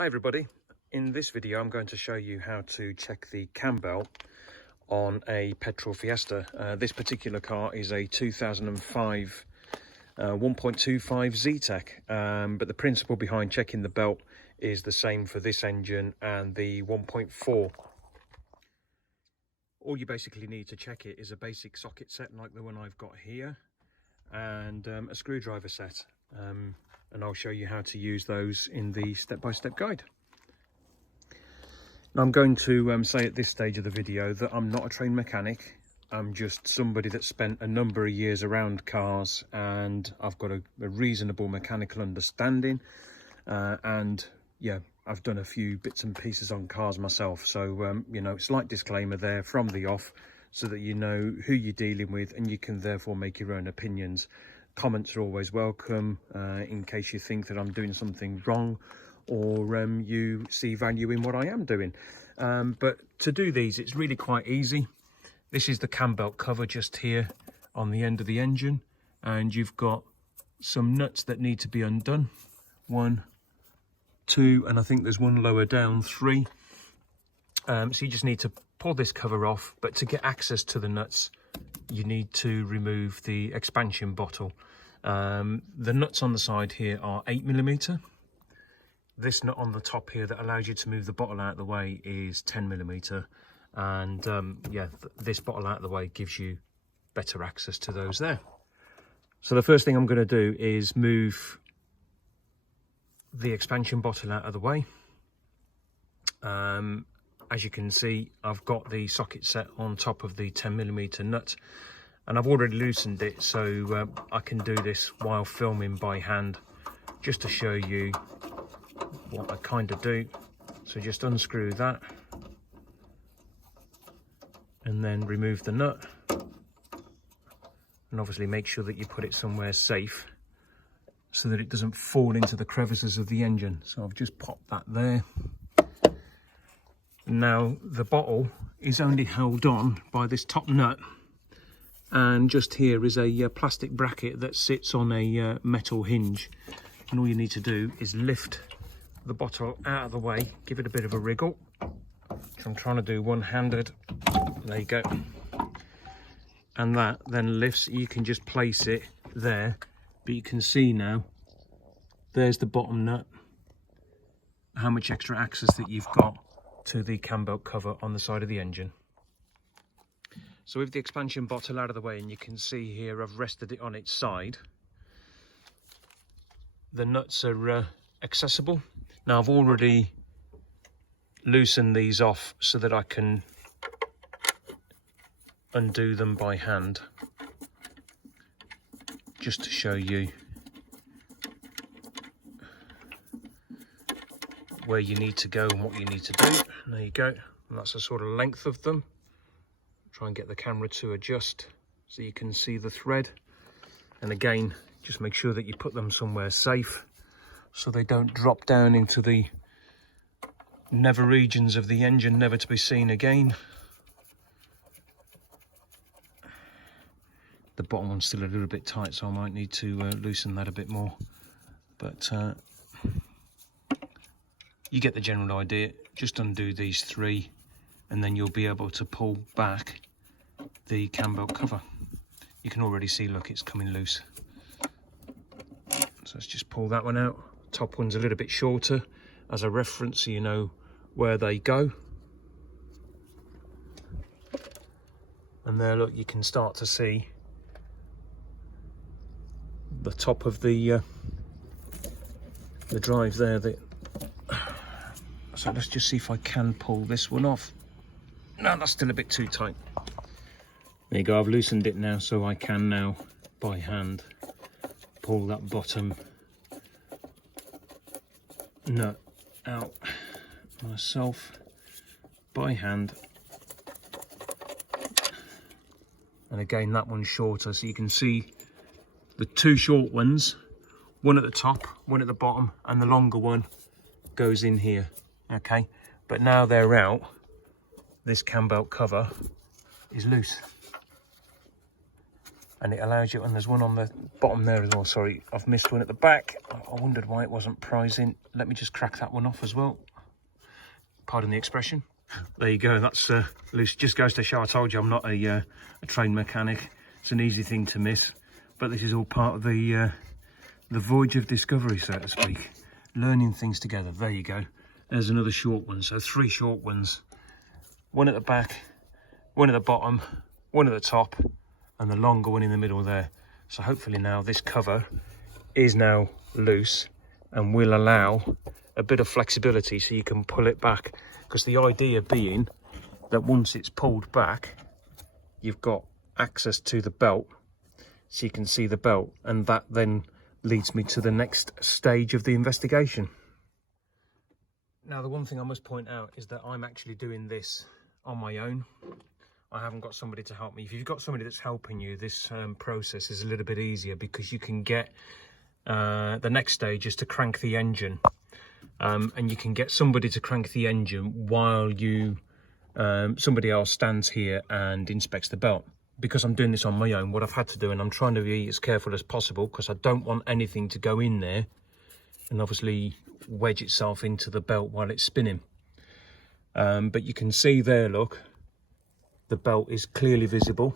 Hi everybody, in this video I'm going to show you how to check the cam belt on a petrol Fiesta. This particular car is a 2005 1.25 Z-Tech, but the principle behind checking the belt is the same for this engine and the 1.4. All you basically need to check it is a basic socket set like the one I've got here and a screwdriver set. And I'll show you how to use those in the step-by-step guide. Now, I'm going to say at this stage of the video that I'm not a trained mechanic. I'm just somebody that spent a number of years around cars, and I've got a reasonable mechanical understanding. And yeah, I've done a few bits and pieces on cars myself. So, you know, slight disclaimer there from the off so that you know who you're dealing with and you can therefore make your own opinions. Comments are always welcome in case you think that I'm doing something wrong or you see value in what I am doing. But to do these, it's really quite easy. This is the cam belt cover just here on the end of the engine, and you've got some nuts that need to be undone. 1, 2, and I think there's one lower down, 3. So you just need to pull this cover off, but to get access to the nuts you need to remove the expansion bottle. The nuts on the side here are 8mm. This nut on the top here that allows you to move the bottle out of the way is 10mm. And yeah, this bottle out of the way gives you better access to those there. So the first thing I'm going to do is move the expansion bottle out of the way. As you can see, I've got the socket set on top of the 10mm nut, and I've already loosened it, so I can do this while filming by hand just to show you what I kind of do. So just unscrew that and then remove the nut, and obviously make sure that you put it somewhere safe so that it doesn't fall into the crevices of the engine. So I've just popped that there. Now the bottle is only held on by this top nut, and just here is a plastic bracket that sits on a metal hinge, and all you need to do is lift the bottle out of the way, give it a bit of a wriggle. I'm trying to do one-handed. There you go. And that then lifts. You can just place it there, but you can see now there's the bottom nut, how much extra access that you've got to the cam belt cover on the side of the engine. So with the expansion bottle out of the way, and you can see here I've rested it on its side, the nuts are accessible. Now I've already loosened these off so that I can undo them by hand, just to show you where you need to go and what you need to do. And there you go, and that's the sort of length of them. Try and get the camera to adjust so you can see the thread, and again just make sure that you put them somewhere safe so they don't drop down into the nether regions of the engine, never to be seen again. The bottom one's still a little bit tight, so I might need to loosen that a bit more, but you get the general idea. Just undo these 3 and then you'll be able to pull back the cam belt cover. You can already see, look, it's coming loose. So let's just pull that one out. Top one's a little bit shorter as a reference so you know where they go. And there, look, you can start to see the top of the drive there. So let's just see if I can pull this one off. No, that's still a bit too tight. There you go, I've loosened it now, so I can now by hand pull that bottom nut out myself by hand. And again, that one's shorter, so you can see the 2 short ones, one at the top, one at the bottom, and the longer one goes in here. Okay, but now they're out, this cam belt cover is loose. and it allows you, and there's one on the bottom there as well. Sorry, I've missed one at the back. I wondered why it wasn't prizing. Let me just crack that one off as well. Pardon the expression. There you go, that's loose. Just goes to show, I told you I'm not a trained mechanic. It's an easy thing to miss, but this is all part of the voyage of discovery, so to speak. Learning things together. There you go. There's another short one. So 3 short ones. One at the back, one at the bottom, one at the top, and the longer one in the middle there. So hopefully now this cover is now loose and will allow a bit of flexibility so you can pull it back. Because the idea being that once it's pulled back, you've got access to the belt, so you can see the belt, and that then leads me to the next stage of the investigation. Now, the one thing I must point out is that I'm actually doing this on my own. I haven't got somebody to help me. If you've got somebody that's helping you, this process is a little bit easier, because you can get the next stage is to crank the engine. And you can get somebody to crank the engine while you somebody else stands here and inspects the belt. Because I'm doing this on my own, what I've had to do, and I'm trying to be as careful as possible, because I don't want anything to go in there and obviously wedge itself into the belt while it's spinning. But you can see there, look, the belt is clearly visible,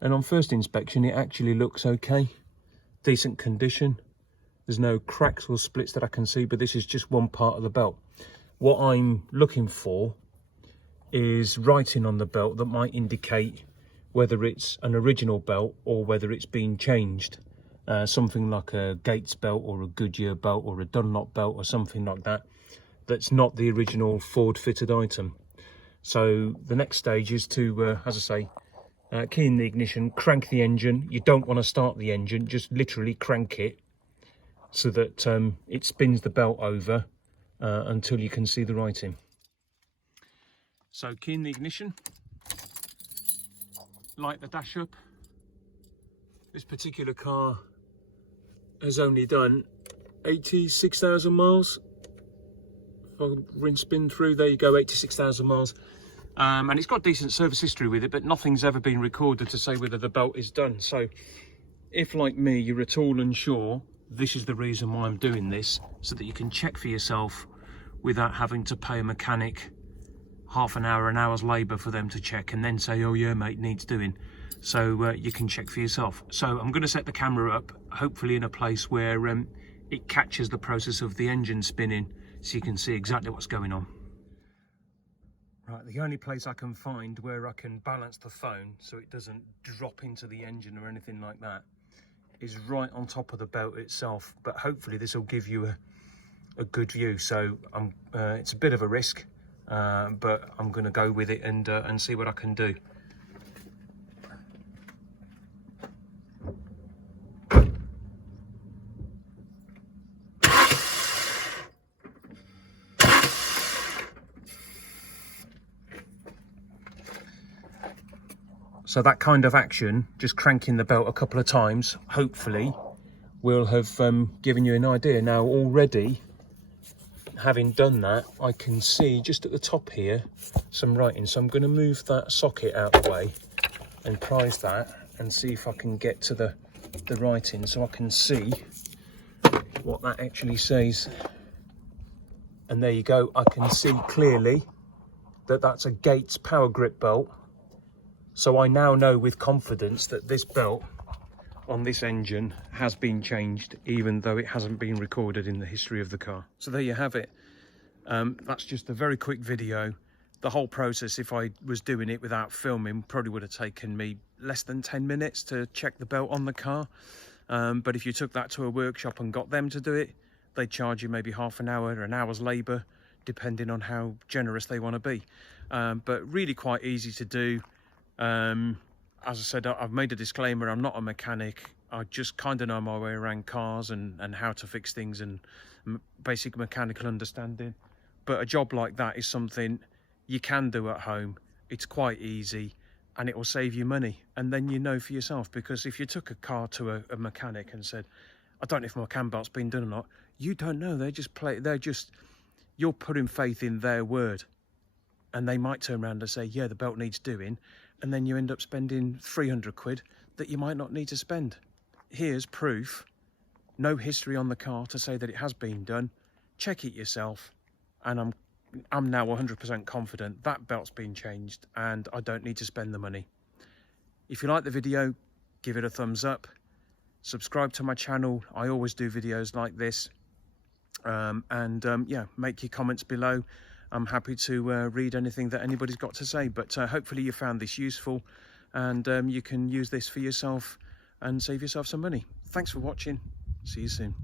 and on first inspection it actually looks okay, decent condition. There's no cracks or splits that I can see, but this is just one part of the belt. What I'm looking for is writing on the belt that might indicate whether it's an original belt or whether it's been changed. Something like a Gates belt or a Goodyear belt or a Dunlop belt or something like that, that's not the original Ford fitted item. So the next stage is to, as I say, key in the ignition, crank the engine. You don't want to start the engine, just literally crank it, so that it spins the belt over until you can see the writing. So key in the ignition, light the dash up. This particular car has only done 86,000 miles. If I rinse spin through, there you go, 86,000 miles. And it's got decent service history with it, but nothing's ever been recorded to say whether the belt is done. So if, like me, you're at all unsure, this is the reason why I'm doing this, so that you can check for yourself without having to pay a mechanic half an hour, an hour's labour for them to check and then say, oh yeah mate, needs doing. So you can check for yourself. So I'm going to set the camera up, hopefully in a place where it catches the process of the engine spinning, so you can see exactly what's going on. Right, the only place I can find where I can balance the phone so it doesn't drop into the engine or anything like that is right on top of the belt itself, but hopefully this will give you a good view. So it's a bit of a risk, but I'm going to go with it and see what I can do. So that kind of action, just cranking the belt a couple of times, hopefully will have given you an idea. Now already, having done that, I can see just at the top here some writing. So I'm going to move that socket out of the way and prise that and see if I can get to the writing, so I can see what that actually says. And there you go, I can see clearly that that's a Gates power grip belt. So I now know with confidence that this belt on this engine has been changed, even though it hasn't been recorded in the history of the car. So there you have it. That's just a very quick video. The whole process, if I was doing it without filming, probably would have taken me less than 10 minutes to check the belt on the car. But if you took that to a workshop and got them to do it, they'd charge you maybe half an hour or an hour's labour, depending on how generous they want to be. But really quite easy to do. As I said, I've made a disclaimer, I'm not a mechanic. I just kind of know my way around cars and how to fix things and basic mechanical understanding. But a job like that is something you can do at home. It's quite easy and it will save you money. And then you know for yourself, because if you took a car to a mechanic and said, I don't know if my cam belt's been done or not, you don't know. You're putting faith in their word. And they might turn around and say, yeah, the belt needs doing. and then you end up spending 300 quid that you might not need to spend. Here's proof, no history on the car to say that it has been done. Check it yourself, and I'm now 100% confident that belt's been changed and I don't need to spend the money. If you like the video, give it a thumbs up, subscribe to my channel. I always do videos like this, yeah, make your comments below. I'm happy to read anything that anybody's got to say, but hopefully you found this useful, and you can use this for yourself and save yourself some money. Thanks for watching. See you soon.